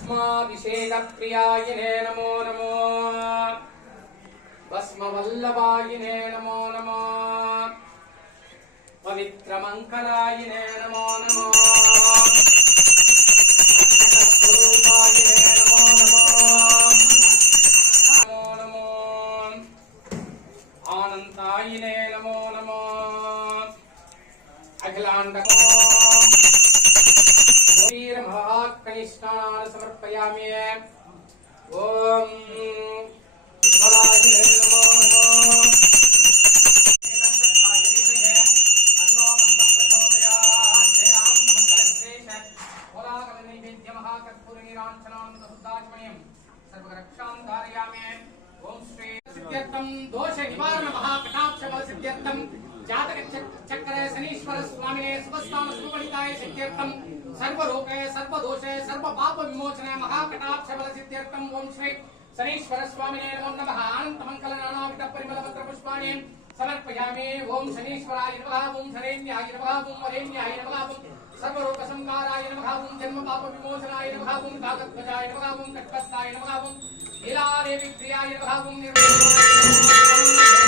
भस्माभिषेकप्रियायिने नमो नमो भस्मवल्लभायिने नमो नमो पवित्रमङ्करायिने नमो नमो अक्षरस्वरूपायिने नमो नमो नमो नमो आनन्दायिने नमो नमो अखिलाण्ड महाकनिष्ठानान् समर्पयामि। ओम विश्वराय नमो नमो सर्वरक्षां धारयामि। ओम श्री सिद्ध्यर्थं दोष निवारण महाकटाक्ष बल सिद्ध्यर्थं जातक चक्र शनीश्वर स्वामिने सुभस्तान सुभनिताय सिद्ध्यर्थं सर्वरोगे सर्वदोषे सर्वपाप विमोचने महाकटाक्ष बल सिद्ध्यर्थं ओम श्री शनीश्वर स्वामिने नमो नमः। अनंत मंगल नानाविध परिमल पत्र पुष्पाणि समर्पयामि। ओम शनीश्वराय नमः। ओम शरण्याय नमः। ओम वरेण्याय नमः। ओम सर्वरोग संहाराय नमः। ओम जन्म पाप विमोचनाय नमः। ओम काकध्वजाय नमः। ओम कटकस्थाय नमः। ओम लीलादेवी प्रियाय नमः। ओम निर्मलाय नमः।